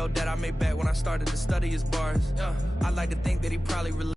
video that I made back when I started to study his bars. I like to think that he probably related.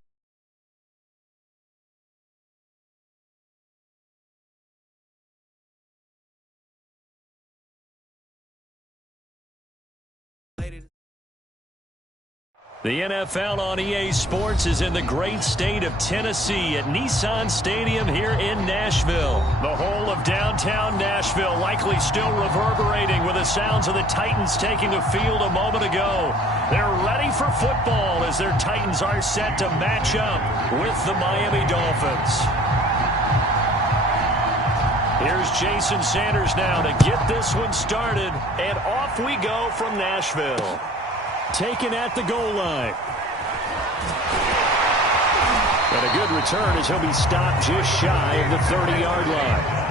The NFL on EA Sports is in the great state of Tennessee at Nissan Stadium here in Nashville. The whole of downtown Nashville likely still reverberating with the sounds of the Titans taking the field a moment ago. They're ready for football as their Titans are set to match up with the Miami Dolphins. Here's Jason Sanders now to get this one started, and off we go from Nashville. Taken at the goal line. And a good return as he'll be stopped just shy of the 30-yard line.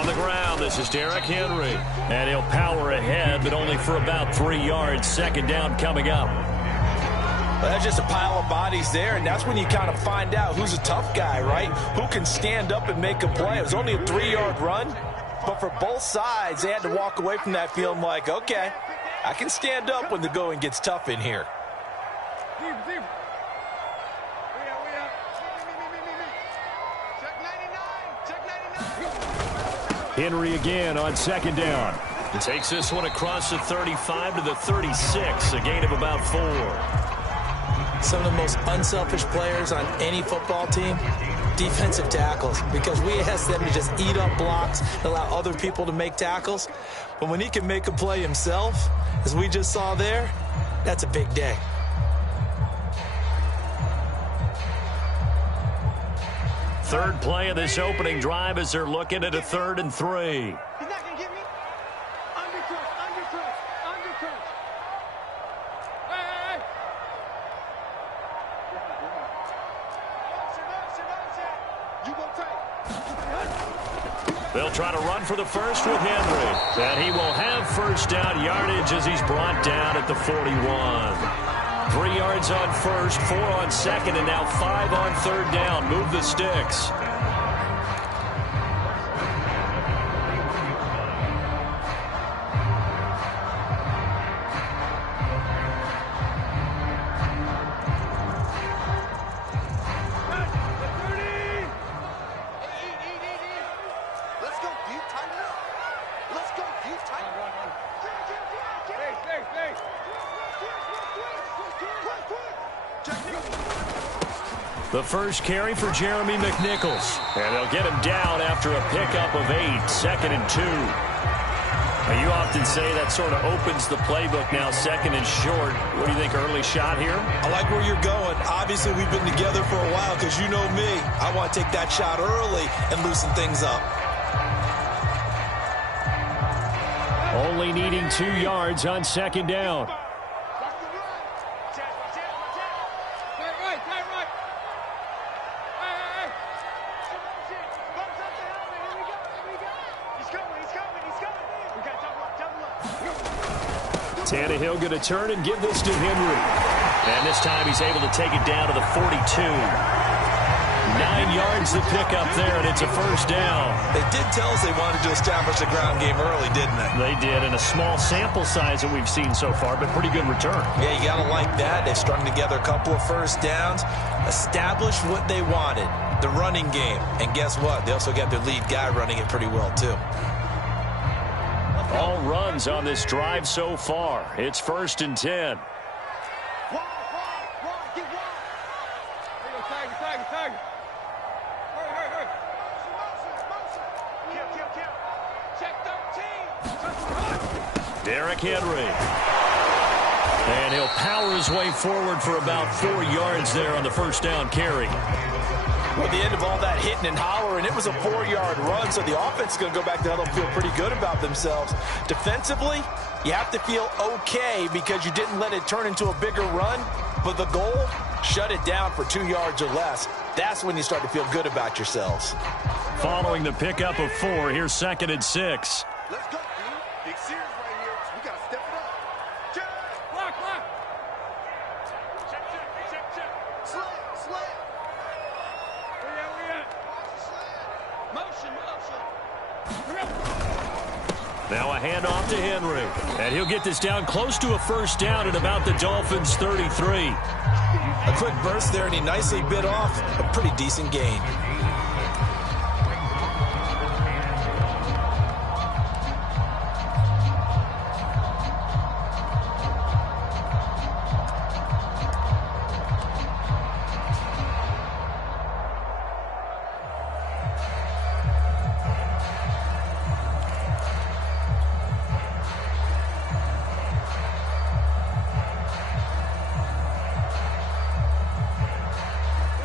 On the ground, this is Derrick Henry. And he'll power ahead, but only for about 3 yards. Second down coming up. Well, that's just a pile of bodies there, and that's when you kind of find out who's a tough guy, right? Who can stand up and make a play. It was only a 3-yard run, but for both sides, they had to walk away from that feeling like, okay, I can stand up when the going gets tough in here. Henry again on second down. He takes this one across the 35 to the 36, a gain of about 4. Some of the most unselfish players on any football team, defensive tackles, because we ask them to just eat up blocks, allow other people to make tackles. But when he can make a play himself, as we just saw there, that's a big day. Third play of this opening drive as they're looking at a 3rd and 3. He's not going to get me. Undercrush. Hey. You go tight. They'll try to run for the first with Henry. And he will have first down yardage as he's brought down at the 41. 3 yards on first, 4 on second, and now 5 on third down. Move the sticks. The first carry for Jeremy McNichols. And they'll get him down after a pickup of 8, 2nd and 2. Now, you often say that sort of opens the playbook now, 2nd and short. What do you think, early shot here? I like where you're going. Obviously, we've been together for a while because you know me. I want to take that shot early and loosen things up. Only needing 2 yards on second down. Tannehill going to turn and give this to Henry. And this time he's able to take it down to the 42. 9 yards to pick up there, and it's a first down. They did tell us they wanted to establish the ground game early, didn't they? They did, in a small sample size that we've seen so far, but pretty good return. Yeah, you got to like that. They've strung together a couple of first downs, established what they wanted, the running game. And guess what? They also got their lead guy running it pretty well, too. All runs on this drive so far. It's 1st and 10. Derrick Henry. And he'll power his way forward for about 4 yards there on the first down carry. Well, at the end of all that hitting and hollering, it was a 4-yard run, so the offense is going to go back to huddle and feel pretty good about themselves. Defensively, you have to feel okay because you didn't let it turn into a bigger run, but the goal, shut it down for 2 yards or less. That's when you start to feel good about yourselves. Following the pickup of 4, here's 2nd and 6. Let's go, dude. Big series right here. We got to step it up. Check. Block. Check. Slant. Where we at? Motion. Now a handoff to Henry. And he'll get this down close to a first down at about the Dolphins' 33. A quick burst there, and he nicely bit off a pretty decent gain.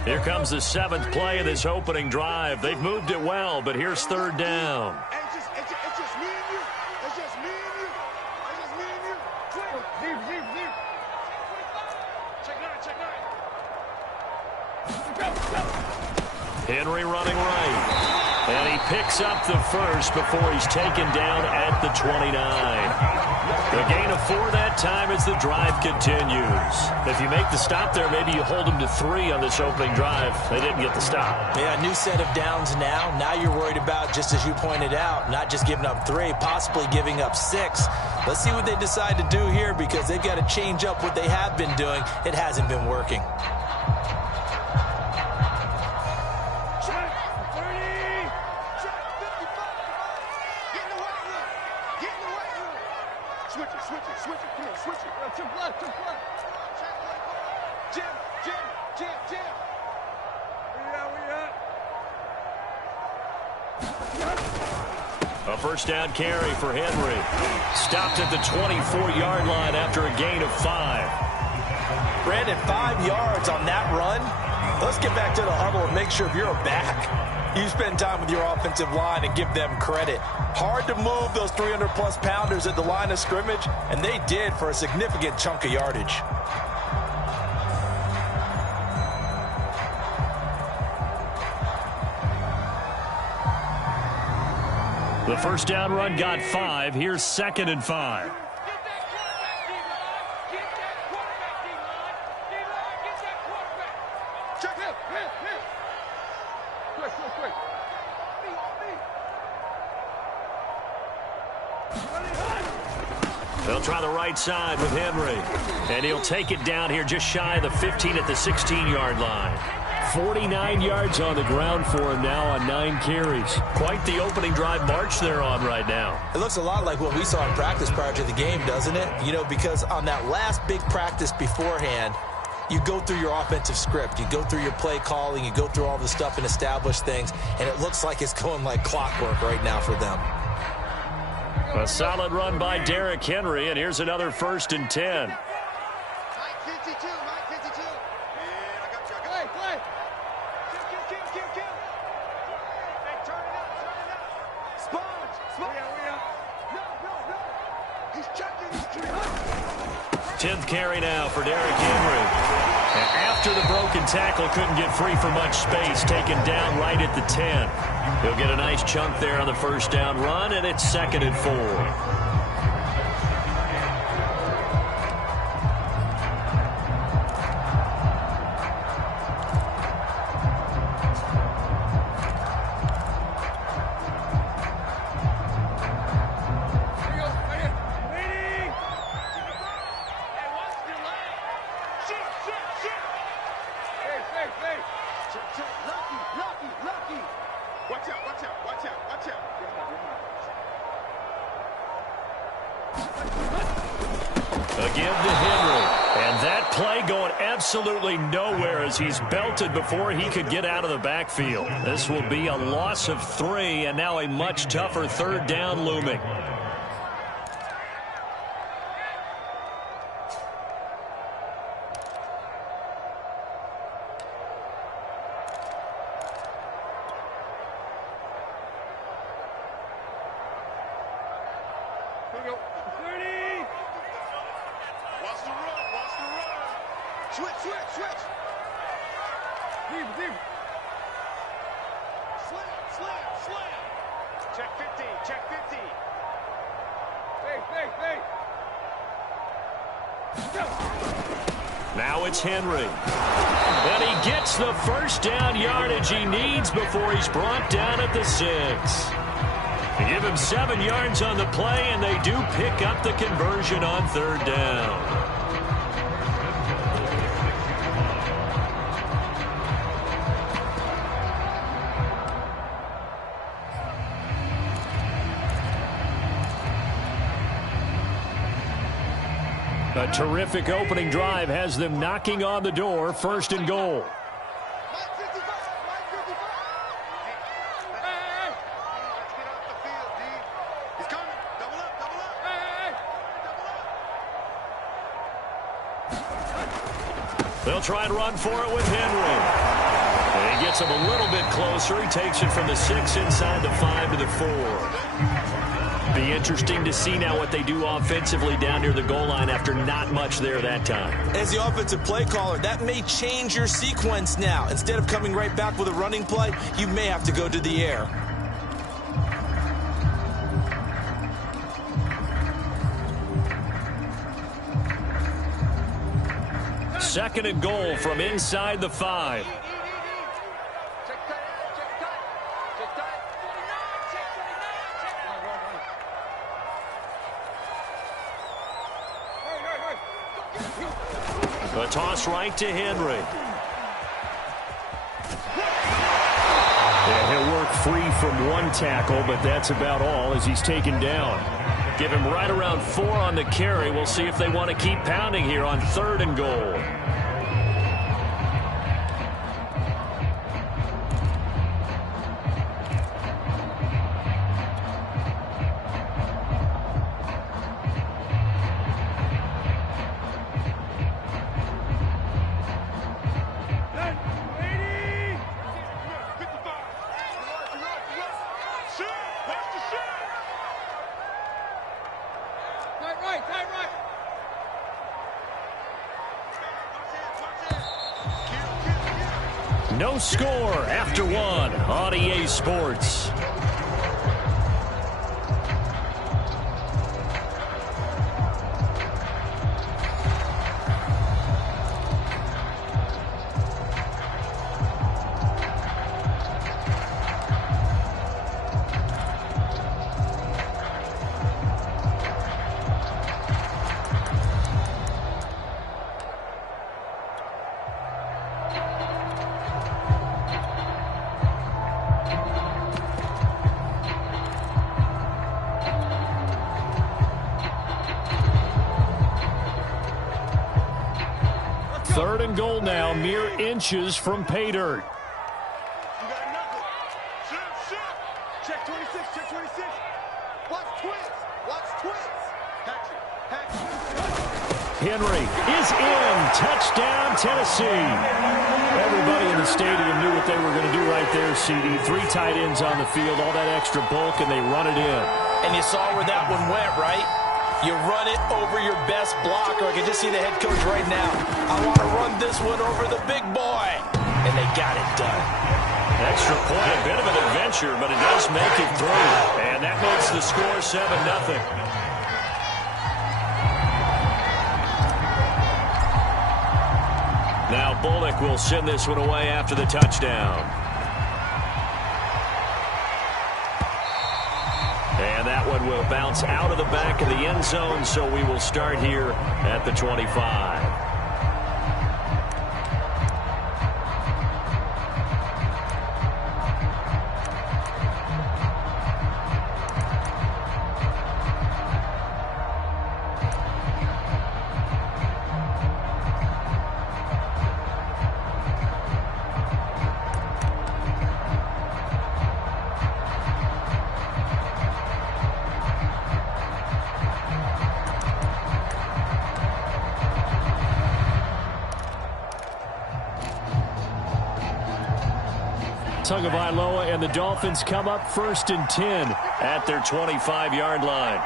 Here comes the 7th play of this opening drive. They've moved it well, but here's 3rd down. It's just me and you. It's just me and you. Check 9. Henry running right. And he picks up the first before he's taken down at the 29. The gain of 4 that time as the drive continues. If you make the stop there, maybe you hold them to 3 on this opening drive. They didn't get the stop. Yeah, new set of downs now. Now you're worried about, just as you pointed out, not just giving up 3, possibly giving up 6. Let's see what they decide to do here, because they've got to change up what they have been doing. It hasn't been working. A first down carry for Henry. Stopped at the 24-yard line after a gain of 5. Brandon, 5 yards on that run. Let's get back to the huddle and make sure if you're back, you spend time with your offensive line and give them credit. Hard to move those 300-plus pounders at the line of scrimmage, and they did for a significant chunk of yardage. The first down run got 5. Here's 2nd and 5. They'll try the right side with Henry. And he'll take it down here just shy of the 15 at the 16-yard line. 49 yards on the ground for him now on 9 carries. Quite the opening drive march they're on right now. It looks a lot like what we saw in practice prior to the game, doesn't it? You know, because on that last big practice beforehand, you go through your offensive script. You go through your play calling. You go through all the stuff and establish things. And it looks like it's going like clockwork right now for them. A solid run by Derrick Henry, and here's another 1st and 10. Mike 52, Mike 52. Yeah, I got you. Play. Kill. Hey, turn it up. Sponge. We up. No. He's checking his tree. 10th carry now for Derrick Henry. And after the broken tackle, couldn't get free for much space, taken down right at the 10. He'll get a nice chunk there on the first down run, and it's 2nd and 4. Lucky. Watch out. Again to Henry. And that play going absolutely nowhere as he's belted before he could get out of the backfield. This will be a loss of 3, and now a much tougher 3rd down looming. Switch. Deep. Slam. Check 50. Fake. Now it's Henry. And he gets the first down yardage he needs before he's brought down at the 6. They give him 7 yards on the play, and they do pick up the conversion on 3rd down. A terrific opening drive has them knocking on the door, 1st and goal. Mike 55. Hey. Let's get off the field, D. He's coming. Double up. Hey. They'll try and run for it with Henry. And he gets him a little bit closer. He takes it from the 6 inside the 5 to the 4. Be interesting to see now what they do offensively down near the goal line after not much there that time. As the offensive play caller, that may change your sequence now. Instead of coming right back with a running play, you may have to go to the air. 2nd and goal from inside the 5. A toss right to Henry. Yeah, he'll work free from one tackle, but that's about all as he's taken down. Give him right around 4 on the carry. We'll see if they want to keep pounding here on 3rd and goal. No score after 1 on EA Sports. Third and goal now, mere inches from pay dirt. You got nothing. Shoot. Check 26, check 26. Watch twins. Henry is in. Touchdown, Tennessee. Everybody in the stadium knew what they were going to do right there, CD. 3 tight ends on the field, all that extra bulk, and they run it in. And you saw where that one went, right? You run it over your best blocker. I can just see the head coach right now. I want to run this one over the big boy. And they got it done. Extra point, a bit of an adventure, but it does make it through. And that makes the score 7-0. Now Bullock will send this one away after the touchdown. And that one will bounce out of the back of the end zone, so we will start here at the 25. Tagovailoa and the Dolphins come up 1st and 10 at their 25-yard line.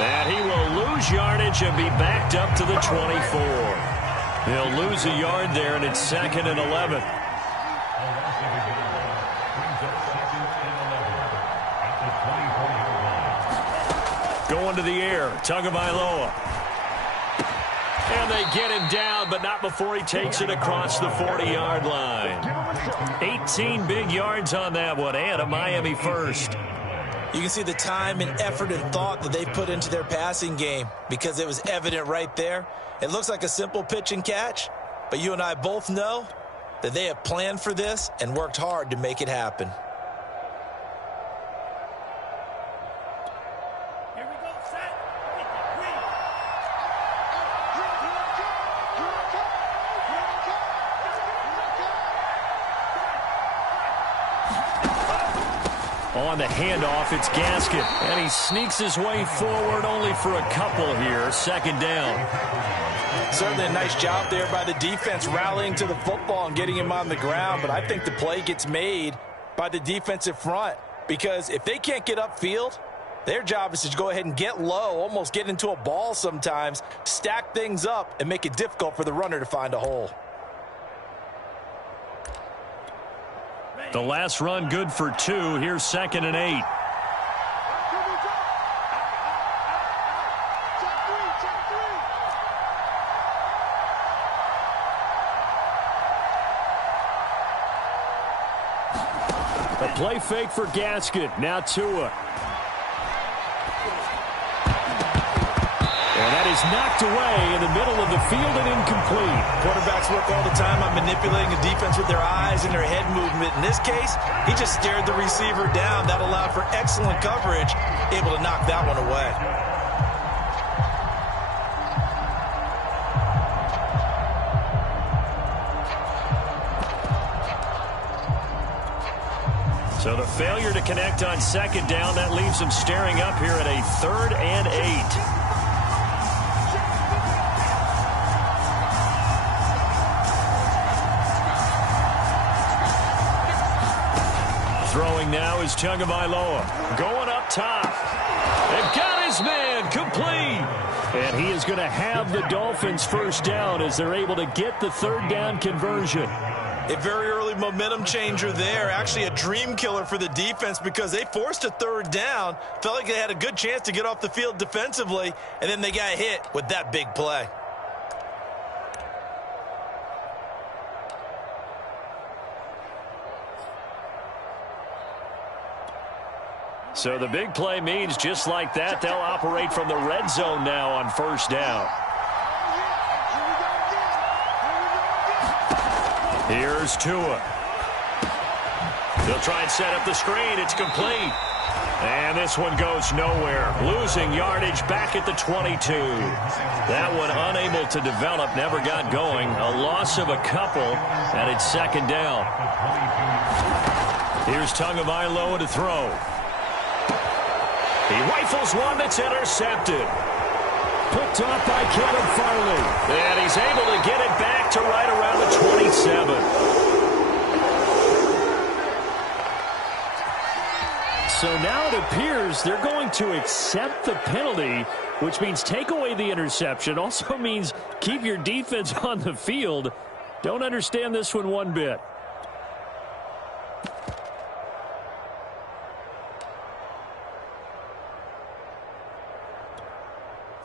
And he will lose yardage and be backed up to the 24. He'll lose a yard there, and it's 2nd and 11. Going to the air, Tagovailoa. And they get him down, but not before he takes it across the 40-yard line. 18 big yards on that one, and a Miami first. You can see the time and effort and thought that they put into their passing game because it was evident right there. It looks like a simple pitch and catch, but you and I both know that they have planned for this and worked hard to make it happen. On the handoff, it's Gaskin, and he sneaks his way forward only for a couple here. 2nd down. Certainly a nice job there by the defense rallying to the football and getting him on the ground, but I think the play gets made by the defensive front because if they can't get upfield, their job is to go ahead and get low, almost get into a ball sometimes, stack things up, and make it difficult for the runner to find a hole. The last run good for 2. Here's 2nd and 8. A play fake for Gaskin. Now Tua. And that is knocked away in the middle of the field and incomplete. Quarterbacks work all the time on manipulating the defense with their eyes and their head movement. In this case, he just stared the receiver down. That allowed for excellent coverage, able to knock that one away. So the failure to connect on 2nd down, that leaves them staring up here at a 3rd and 8. Throwing now is Tagovailoa. Going up top. They've got his man complete. And he is going to have the Dolphins first down as they're able to get the 3rd down conversion. A very early momentum changer there. Actually a dream killer for the defense because they forced a 3rd down. Felt like they had a good chance to get off the field defensively. And then they got hit with that big play. So the big play means just like that, they'll operate from the red zone now on 1st down. Here's Tua. They'll try and set up the screen. It's complete. And this one goes nowhere. Losing yardage back at the 22. That one unable to develop, never got going. A loss of a couple, and it's 2nd down. Here's Tagovailoa to throw. He rifles one that's intercepted. Picked off by Kevin Farley. And he's able to get it back to right around the 27. So now it appears they're going to accept the penalty, which means take away the interception. Also means keep your defense on the field. Don't understand this one bit.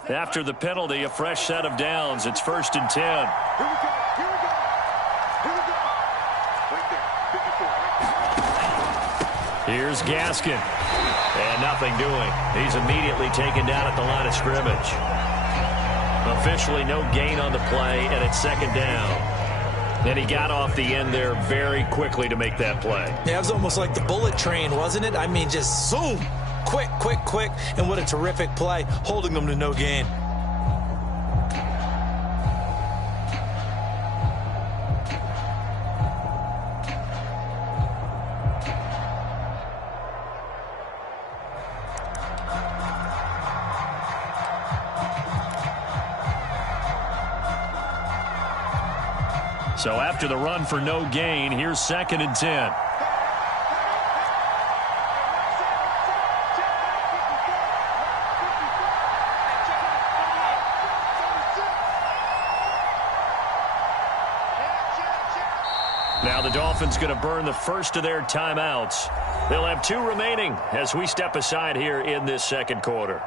After the penalty, a fresh set of downs. It's 1st and 10. Here we go. Here we go. Here we go. Right there. 54. Right there. Here's Gaskin. And nothing doing. He's immediately taken down at the line of scrimmage. Officially no gain on the play, and it's 2nd down. And he got off the end there very quickly to make that play. Yeah, it was almost like the bullet train, wasn't it? I mean, just zoom. Quick, quick, quick. And what a terrific play, holding them to no gain. So after the run for no gain, here's 2nd and 10. Now the Dolphins going to burn the first of their timeouts. They'll have 2 remaining as we step aside here in this 2nd quarter.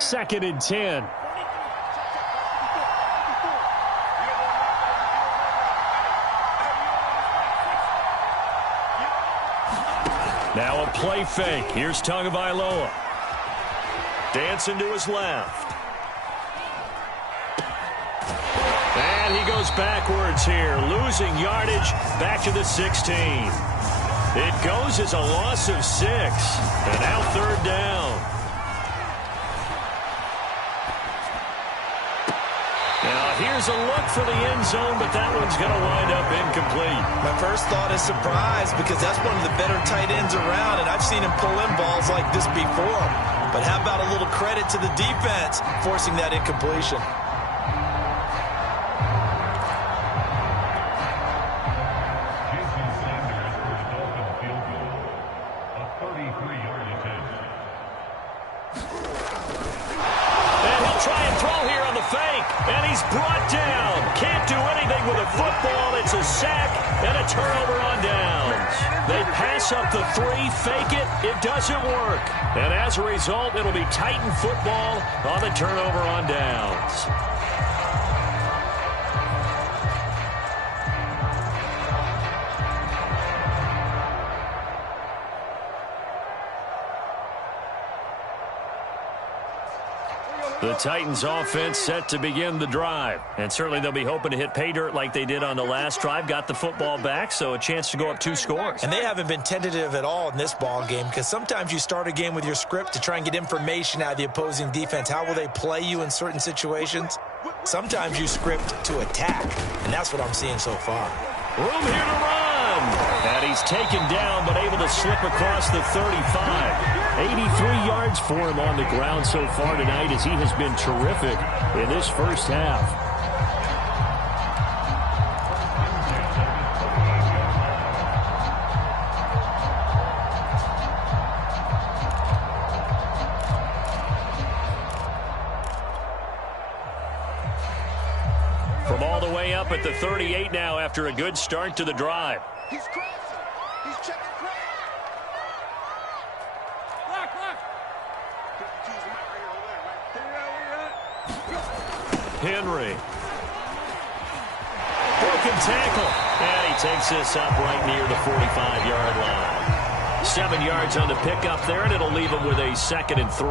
2nd and 10. Now a play fake. Here's Tagovailoa. Dancing to his left. And he goes backwards here, losing yardage back to the 16. It goes as a loss of 6. And now 3rd down. Now here's a look for the end zone, but that one's going to wind up incomplete. My first thought is surprise, because that's one of the better tight ends around, and I've seen him pull in balls like this before. But how about a little credit to the defense forcing that incompletion? And he's brought down. Can't do anything with a football. It's a sack and a turnover on downs. They pass up the 3, fake it. It doesn't work. And as a result, it'll be Titan football on the turnover on downs. The Titans offense set to begin the drive. And certainly they'll be hoping to hit pay dirt like they did on the last drive. Got the football back, so a chance to go up 2 scores. And they haven't been tentative at all in this ball game, because sometimes you start a game with your script to try and get information out of the opposing defense. How will they play you in certain situations? Sometimes you script to attack, and that's what I'm seeing so far. Room here to run. And he's taken down, but able to slip across the 35. 83 yards for him on the ground so far tonight, as he has been terrific in this first half. From all the way up at the 38 now after a good start to the drive. He's crossing. He's checking cross. Henry. Broken tackle. And he takes this up right near the 45-yard line. 7 yards on the pickup there, and it'll leave him with a 2nd and 3.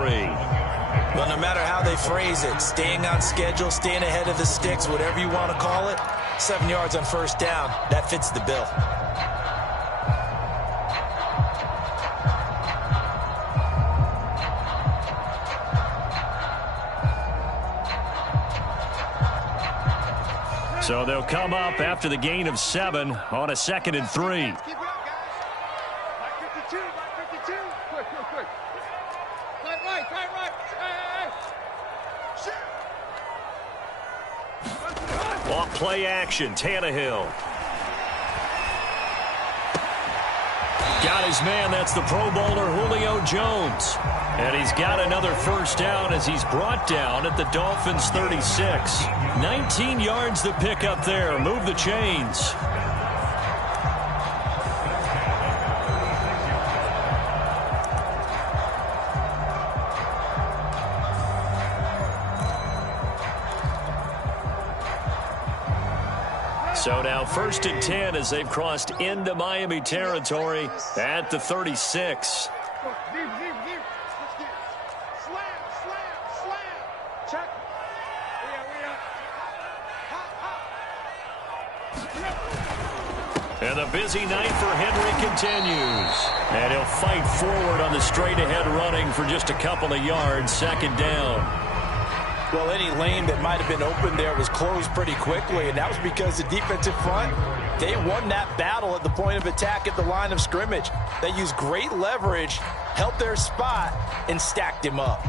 Well, no matter how they phrase it, staying on schedule, staying ahead of the sticks, whatever you want to call it, 7 yards on 1st down, that fits the bill. So they'll come up after the gain of 7 on a 2nd and 3. Keep it up, guys. Back 52, back 52. Quick. Tight right. Hey. Off play action, Tannehill. Got his man, that's the Pro Bowler Julio Jones. And he's got another 1st down as he's brought down at the Dolphins' 36. 19 yards the pick up there. Move the chains. So now 1st and 10 as they've crossed into Miami territory at the 36. And the busy night for Henry continues. And he'll fight forward on the straight-ahead running for just a couple of yards. 2nd down. Well, any lane that might have been open there was closed pretty quickly, and that was because the defensive front, they won that battle at the point of attack at the line of scrimmage. They used great leverage, held their spot, and stacked him up.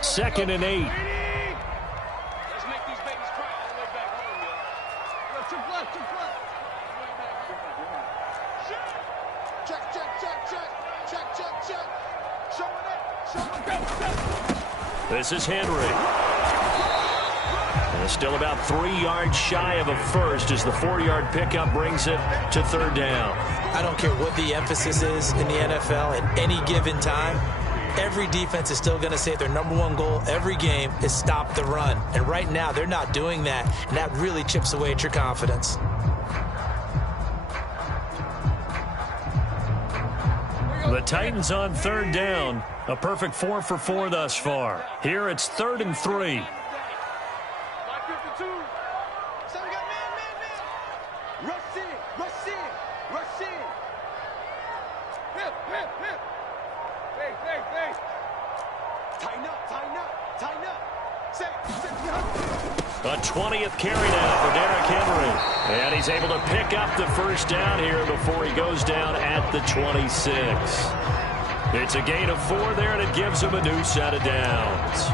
2nd and 8. Let's make these babies cry all the way back home, yo. Too left. Check. Showing it. This is Henry. And still about 3 yards shy of a first as the 4-yard pickup brings it to 3rd down. I don't care what the emphasis is in the NFL at any given time. every defense is still going to say their #1 goal every game is stop the run. And right now, they're not doing that, and that really chips away at your confidence. The Titans on 3rd down. A perfect 4 for 4 thus far. Here it's 3rd and 3. A 20th carry now for Derrick Henry. And he's able to pick up the first down here before he goes down at the 26. It's a gain of 4 there, and it gives him a new set of downs.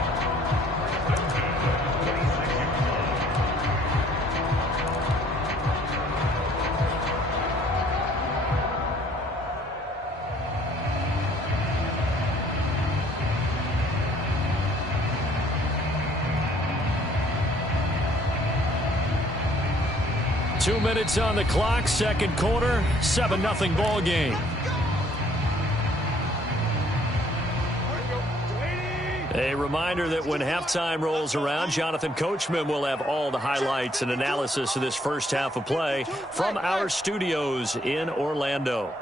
Two minutes on the clock, second quarter, 7-0 ball game. A reminder that when halftime rolls around, Jonathan Coachman will have all the highlights and analysis of this first half of play from our studios in Orlando.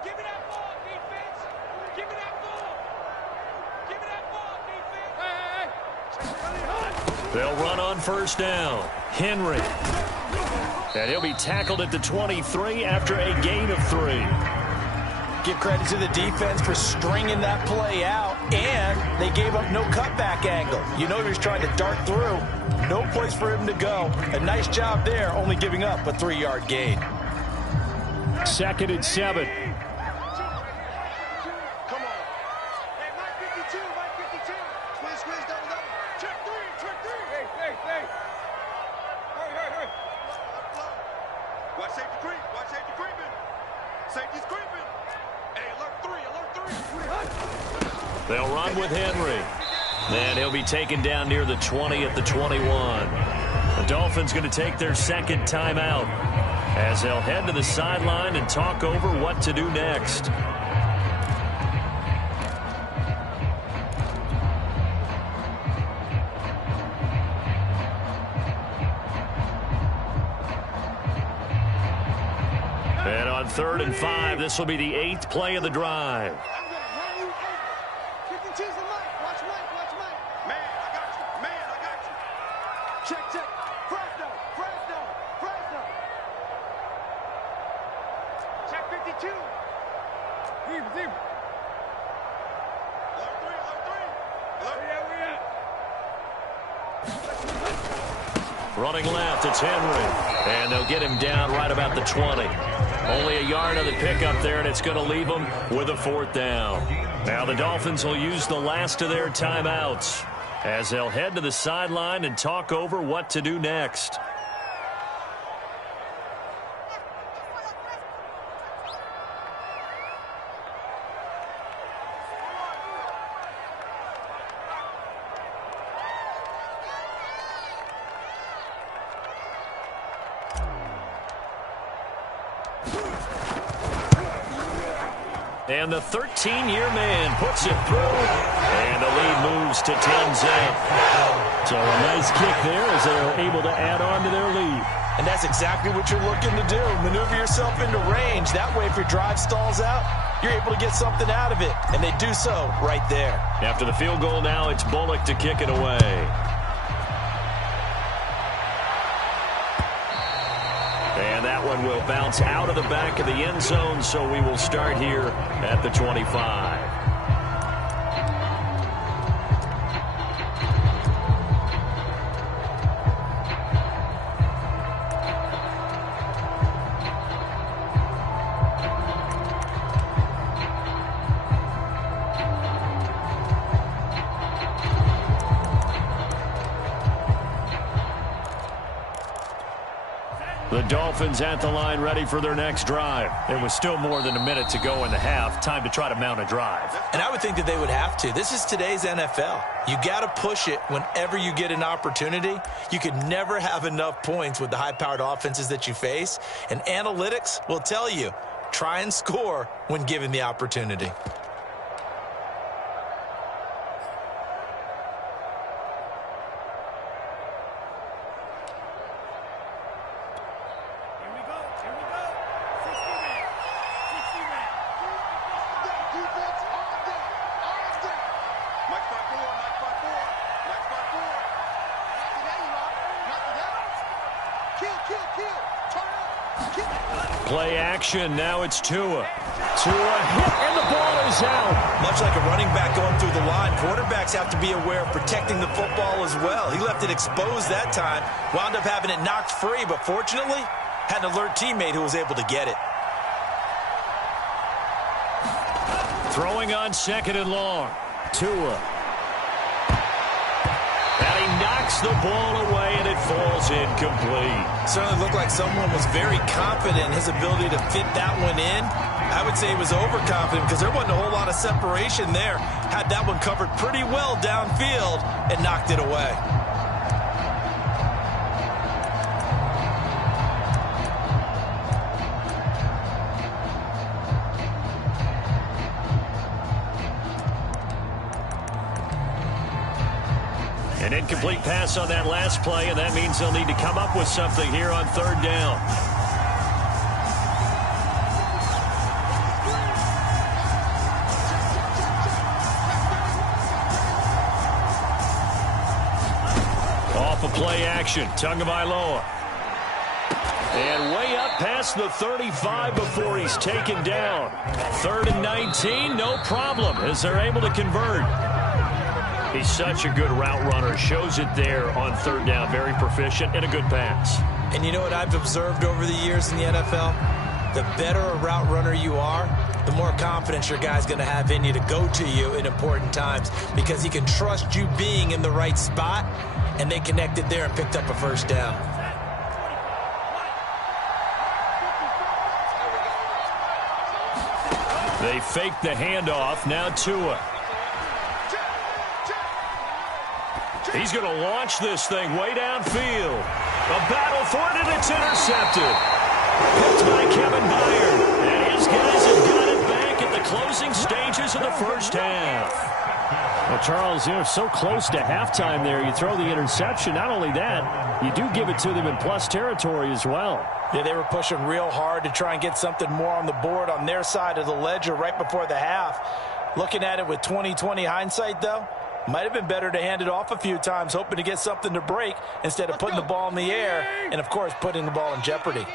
They'll run on first down. Henry. And he'll be tackled at the 23 after a gain of 3. Give credit to the defense for stringing that play out, and they gave up no cutback angle. You know he was trying to dart through. No place for him to go. A nice job there, only giving up a 3-yard gain. 2nd and 7. They'll run with Henry. And he'll be taken down near the 20 at the 21. The Dolphins going to take their second timeout as they'll head to the sideline and talk over what to do next. And on 3rd and 5, this will be the 8th play of the drive. Running left, it's Henry. And they'll get him down right about the 20. Only a yard on the pickup there, and it's going to leave him with a 4th down. Now the Dolphins will use the last of their timeouts as they'll head to the sideline and talk over what to do next. And the 13-year man puts it through, and the lead moves to 10-zip. So a nice kick there as they're able to add on to their lead. And that's exactly what you're looking to do. Maneuver yourself into range. That way, if your drive stalls out, you're able to get something out of it. And they do so right there. After the field goal now, it's Bullock to kick it away. And that one will bounce out of the back of the end zone, so we will start here at the 25. The Dolphins at the line ready for their next drive. There was still more than a minute to go in the half. Time to try to mount a drive. And I would think that they would have to. This is today's NFL. You got to push it whenever you get an opportunity. You could never have enough points with the high-powered offenses that you face. And analytics will tell you, try and score when given the opportunity. Play action. Now it's Tua. Tua hit, and the ball is out. Much like a running back going through the line, quarterbacks have to be aware of protecting the football as well. He left it exposed that time, wound up having it knocked free, but fortunately, had an alert teammate who was able to get it. Throwing on 2nd and long. Tua. And he knocks the ball away, and it falls incomplete. Certainly looked like someone was very confident in his ability to fit that one in. I would say he was overconfident because there wasn't a whole lot of separation there. Had that one covered pretty well downfield and knocked it away. An incomplete pass on that last play, and that means they'll need to come up with something here on 3rd down. Off of play action, Tagovailoa. And way up past the 35 before he's taken down. 3rd and 19, no problem, as they're able to convert. He's such a good route runner. Shows it there on 3rd down. Very proficient and a good pass. And you know what I've observed over the years in the NFL? The better a route runner you are, the more confidence your guy's going to have in you to go to you in important times because he can trust you being in the right spot, and they connected there and picked up a 1st down. They fake the handoff. Now Tua. He's going to launch this thing way downfield. A battle for it, and it's intercepted. Picked by Kevin Byard. And his guys have got it back at the closing stages of the 1st half. Well, Charles, you're so close to halftime there. You throw the interception. Not only that, you do give it to them in plus territory as well. Yeah, they were pushing real hard to try and get something more on the board on their side of the ledger right before the half. Looking at it with 20/20 hindsight, though, might have been better to hand it off a few times, hoping to get something to break instead of putting the ball in the air and, of course, putting the ball in jeopardy.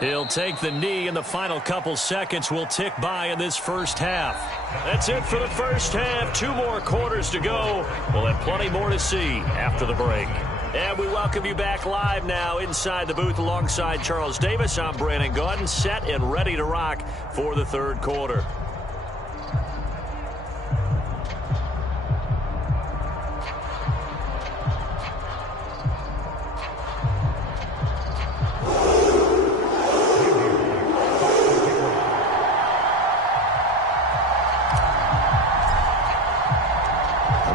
He'll take the knee, and the final couple seconds will tick by in this 1st half. That's it for the 1st half. 2 more quarters to go. We'll have plenty more to see after the break. And we welcome you back live now inside the booth alongside Charles Davis. I'm Brandon Gaudin, set and ready to rock for the 3rd quarter.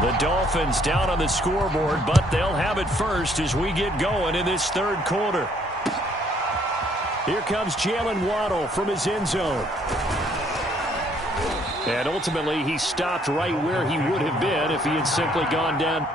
The Dolphins down on the scoreboard, but they'll have it first as we get going in this 3rd quarter. Here comes Jalen Waddle from his end zone. And ultimately, he stopped right where he would have been if he had simply gone down.